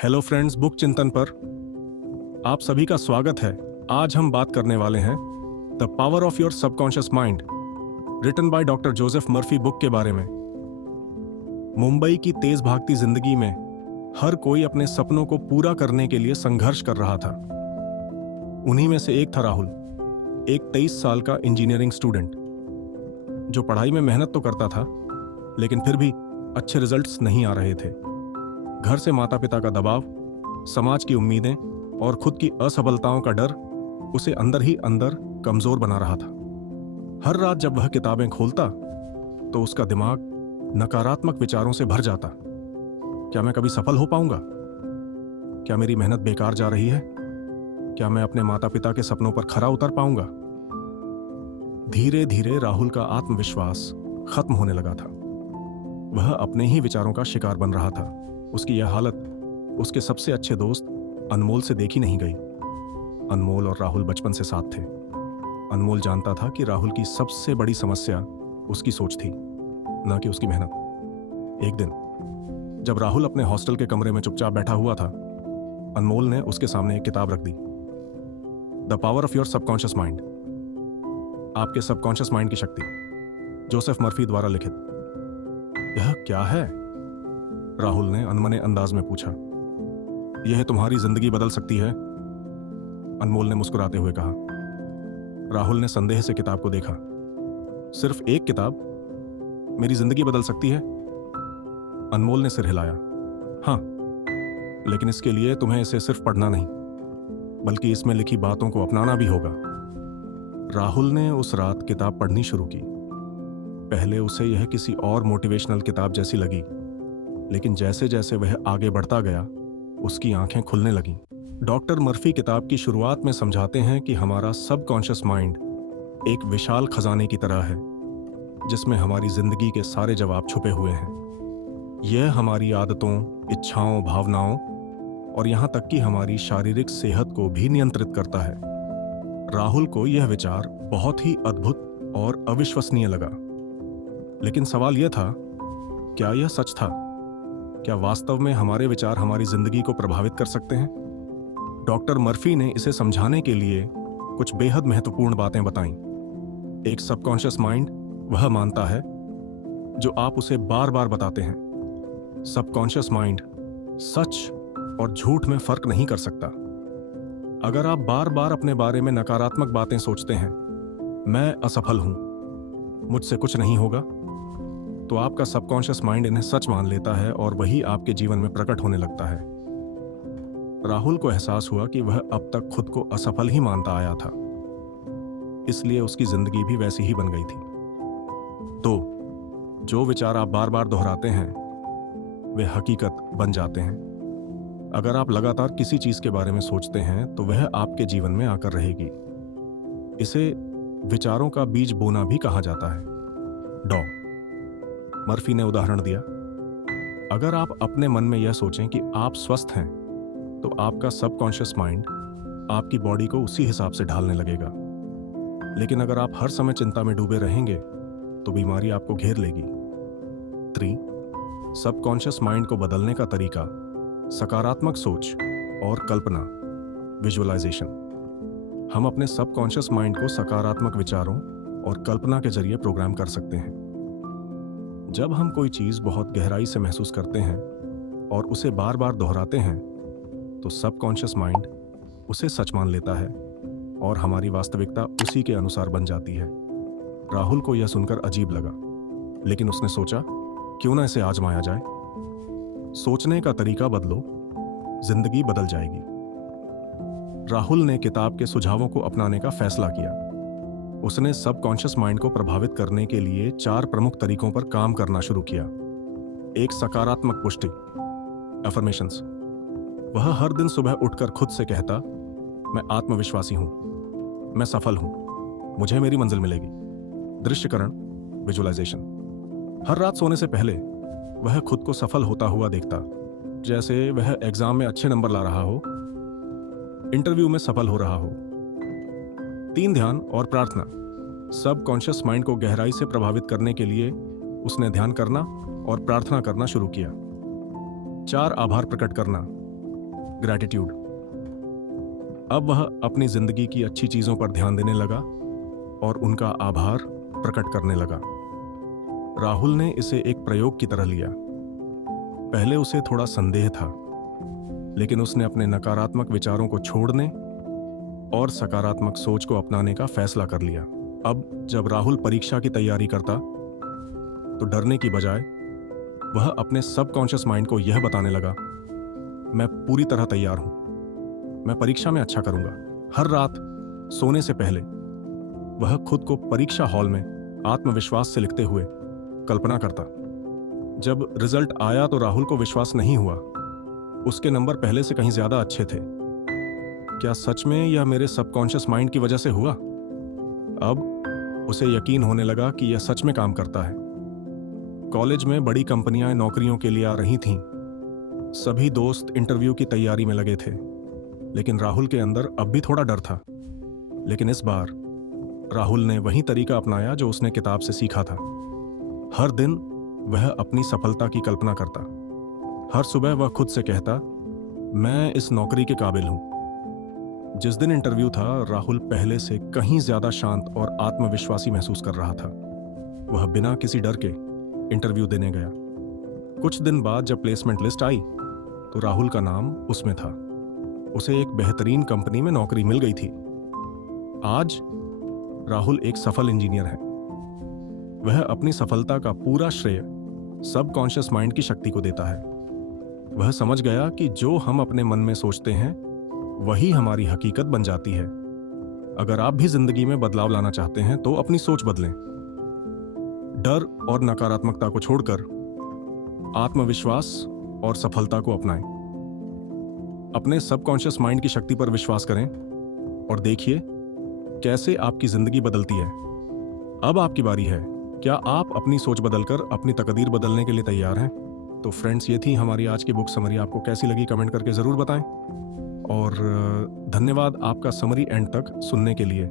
Hello friends, book चिंतन पर आप सभी का स्वागत है। आज हम बात करने वाले हैं the power of your subconscious mind, written by doctor Joseph Murphy book के बारे में। मुंबई की तेज भागती जिंदगी में हर कोई अपने सपनों को पूरा करने के लिए संघर्ष कर रहा था। उन्हीं में से एक था राहुल, एक 23 साल का इंजीनियरिंग स्टूडेंट जो पढ़ाई में मेहनत तो करता था, लेकिन फिर भी अच्छे रिजल्ट्स नहीं आ रहे थे। घर से माता पिता का दबाव, समाज की उम्मीदें और खुद की असफलताओं का डर उसे अंदर ही अंदर कमजोर बना रहा था। हर रात जब वह किताबें खोलता तो उसका दिमाग नकारात्मक विचारों से भर जाता। क्या मैं कभी सफल हो पाऊंगा? क्या मेरी मेहनत बेकार जा रही है? क्या मैं अपने माता पिता के सपनों पर खरा उतर पाऊंगा? धीरे धीरे राहुल का आत्मविश्वास खत्म होने लगा था। वह अपने ही विचारों का शिकार बन रहा था। उसकी यह हालत उसके सबसे अच्छे दोस्त अनमोल से देखी नहीं गई। अनमोल और राहुल बचपन से साथ थे। अनमोल जानता था कि राहुल की सबसे बड़ी समस्या उसकी सोच थी, न कि उसकी मेहनत। एक दिन जब राहुल अपने हॉस्टल के कमरे में चुपचाप बैठा हुआ था, अनमोल ने उसके सामने एक किताब रख दी, the power of your subconscious mind, आपके सबकॉन्शियस माइंड की शक्ति, जोसेफ मर्फी द्वारा लिखित। यह क्या है? राहुल ने अनमने अंदाज में पूछा। यह तुम्हारी जिंदगी बदल सकती है, अनमोल ने मुस्कुराते हुए कहा। राहुल ने संदेह से किताब को देखा। सिर्फ एक किताब मेरी जिंदगी बदल सकती है? अनमोल ने सिर हिलाया। हाँ, लेकिन इसके लिए तुम्हें इसे सिर्फ पढ़ना नहीं, बल्कि इसमें लिखी बातों को अपनाना भी होगा। राहुल ने उस रात किताब पढ़नी शुरू की। पहले उसे यह किसी और मोटिवेशनल किताब जैसी लगी, लेकिन जैसे जैसे वह आगे बढ़ता गया उसकी आंखें खुलने लगीं। डॉक्टर मर्फी किताब की शुरुआत में समझाते हैं कि हमारा सबकॉन्शियस माइंड एक विशाल खजाने की तरह है, जिसमें हमारी जिंदगी के सारे जवाब छुपे हुए हैं। यह हमारी आदतों, इच्छाओं, भावनाओं और यहां तक कि हमारी शारीरिक सेहत को भी नियंत्रित करता है। राहुल को यह विचार बहुत ही अद्भुत और अविश्वसनीय लगा, लेकिन सवाल यह था, क्या यह सच था? क्या वास्तव में हमारे विचार हमारी जिंदगी को प्रभावित कर सकते हैं? डॉक्टर मर्फी ने इसे समझाने के लिए कुछ बेहद महत्वपूर्ण बातें बताईं। एक सबकॉन्शियस माइंड वह मानता है जो आप उसे बार बार बताते हैं। सबकॉन्शियस माइंड सच और झूठ में फर्क नहीं कर सकता। अगर आप बार बार अपने बारे में नकारात्मक बातें सोचते हैं, मैं असफल हूं, मुझसे कुछ नहीं होगा, तो आपका सबकॉन्शियस माइंड इन्हें सच मान लेता है और वही आपके जीवन में प्रकट होने लगता है। राहुल को एहसास हुआ कि वह अब तक खुद को असफल ही मानता आया था, इसलिए उसकी जिंदगी भी वैसी ही बन गई थी। तो जो विचार आप बार बार दोहराते हैं वे हकीकत बन जाते हैं। अगर आप लगातार किसी चीज के बारे में सोचते हैं तो वह आपके जीवन में आकर रहेगी। इसे विचारों का बीज बोना भी कहा जाता है। डॉ मर्फी ने उदाहरण दिया, अगर आप अपने मन में यह सोचें कि आप स्वस्थ हैं, तो आपका सबकॉन्शियस माइंड आपकी बॉडी को उसी हिसाब से ढालने लगेगा। लेकिन अगर आप हर समय चिंता में डूबे रहेंगे तो बीमारी आपको घेर लेगी। 3. सबकॉन्शियस माइंड को बदलने का तरीका, सकारात्मक सोच और कल्पना, विजुअलाइजेशन। हम अपने सबकॉन्शियस माइंड को सकारात्मक विचारों और कल्पना के जरिए प्रोग्राम कर सकते हैं। जब हम कोई चीज बहुत गहराई से महसूस करते हैं और उसे बार बार दोहराते हैं, तो सबकॉन्शियस माइंड उसे सच मान लेता है और हमारी वास्तविकता उसी के अनुसार बन जाती है। राहुल को यह सुनकर अजीब लगा, लेकिन उसने सोचा, क्यों ना इसे आजमाया जाए। सोचने का तरीका बदलो, जिंदगी बदल जाएगी। राहुल ने किताब के सुझावों को अपनाने का फैसला किया। उसने सबकॉन्शियस माइंड को प्रभावित करने के लिए 4 प्रमुख तरीकों पर काम करना शुरू किया। एक, सकारात्मक पुष्टि, अफर्मेशंस। वह हर दिन सुबह उठकर खुद से कहता, मैं आत्मविश्वासी हूं, मैं सफल हूं, मुझे मेरी मंजिल मिलेगी। दृश्यकरण, विजुअलाइजेशन। हर रात सोने से पहले वह खुद को सफल होता हुआ देखता, जैसे वह एग्जाम में अच्छे नंबर ला रहा हो, इंटरव्यू में सफल हो रहा हो। 3, ध्यान और प्रार्थना। सबकॉन्शियस माइंड को गहराई से प्रभावित करने के लिए उसने ध्यान करना और प्रार्थना करना शुरू किया। 4, आभार प्रकट करना, ग्रैटिट्यूड। अब वह अपनी जिंदगी की अच्छी चीजों पर ध्यान देने लगा और उनका आभार प्रकट करने लगा। राहुल ने इसे एक प्रयोग की तरह लिया। पहले उसे थोड़ा संदेह था, लेकिन उसने अपने नकारात्मक विचारों को छोड़ने और सकारात्मक सोच को अपनाने का फैसला कर लिया। अब जब राहुल परीक्षा की तैयारी करता तो डरने की बजाय वह अपने सबकॉन्शियस माइंड को यह बताने लगा, मैं पूरी तरह तैयार हूं, मैं परीक्षा में अच्छा करूंगा। हर रात सोने से पहले वह खुद को परीक्षा हॉल में आत्मविश्वास से लिखते हुए कल्पना करता। जब रिजल्ट आया तो राहुल को विश्वास नहीं हुआ। उसके नंबर पहले से कहीं ज्यादा अच्छे थे। क्या सच में यह मेरे सबकॉन्शियस माइंड की वजह से हुआ? अब उसे यकीन होने लगा कि यह सच में काम करता है। कॉलेज में बड़ी कंपनियां नौकरियों के लिए आ रही थीं। सभी दोस्त इंटरव्यू की तैयारी में लगे थे, लेकिन राहुल के अंदर अब भी थोड़ा डर था। लेकिन इस बार राहुल ने वही तरीका अपनाया जो उसने किताब से सीखा था। हर दिन वह अपनी सफलता की कल्पना करता। हर सुबह वह खुद से कहता, मैं इस नौकरी के काबिल हूं। जिस दिन इंटरव्यू था, राहुल पहले से कहीं ज्यादा शांत और आत्मविश्वासी महसूस कर रहा था। वह बिना किसी डर के इंटरव्यू देने गया। कुछ दिन बाद जब प्लेसमेंट लिस्ट आई तो राहुल का नाम उसमें था। उसे एक बेहतरीन कंपनी में नौकरी मिल गई थी। आज राहुल एक सफल इंजीनियर है। वह अपनी सफलता का पूरा श्रेय सबकॉन्शियस माइंड की शक्ति को देता है। वह समझ गया कि जो हम अपने मन में सोचते हैं वही हमारी हकीकत बन जाती है। अगर आप भी जिंदगी में बदलाव लाना चाहते हैं तो अपनी सोच बदलें। डर और नकारात्मकता को छोड़कर आत्मविश्वास और सफलता को अपनाएं। अपने सबकॉन्शियस माइंड की शक्ति पर विश्वास करें और देखिए कैसे आपकी जिंदगी बदलती है। अब आपकी बारी है। क्या आप अपनी सोच बदलकर अपनी तकदीर बदलने के लिए तैयार हैं? तो फ्रेंड्स, ये थी हमारी आज की बुक समरी। आपको कैसी लगी कमेंट करके ज़रूर बताएं। और धन्यवाद आपका समरी एंड तक सुनने के लिए।